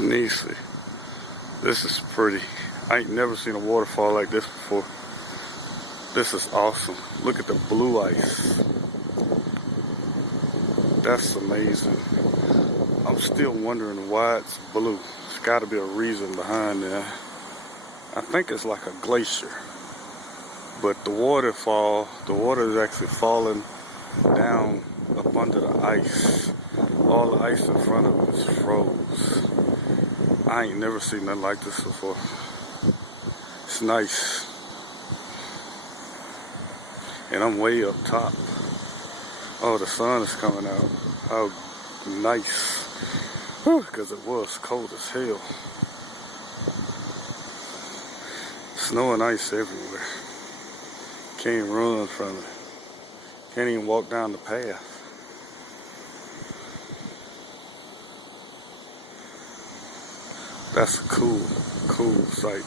Neasy. This is pretty. I ain't never seen a waterfall like this before. This is awesome. Look at the blue ice. That's amazing. I'm still wondering why it's blue. There's got to be a reason behind that. I think it's like a glacier. But the waterfall, the water is actually falling down up under the ice. All the ice in front of it is froze. I ain't never seen nothing like this before. It's nice. And I'm way up top. Oh, the sun is coming out. How nice. Because it was cold as hell. Snow and ice everywhere. Can't even run from it. Can't even walk down the path. That's a cool sight.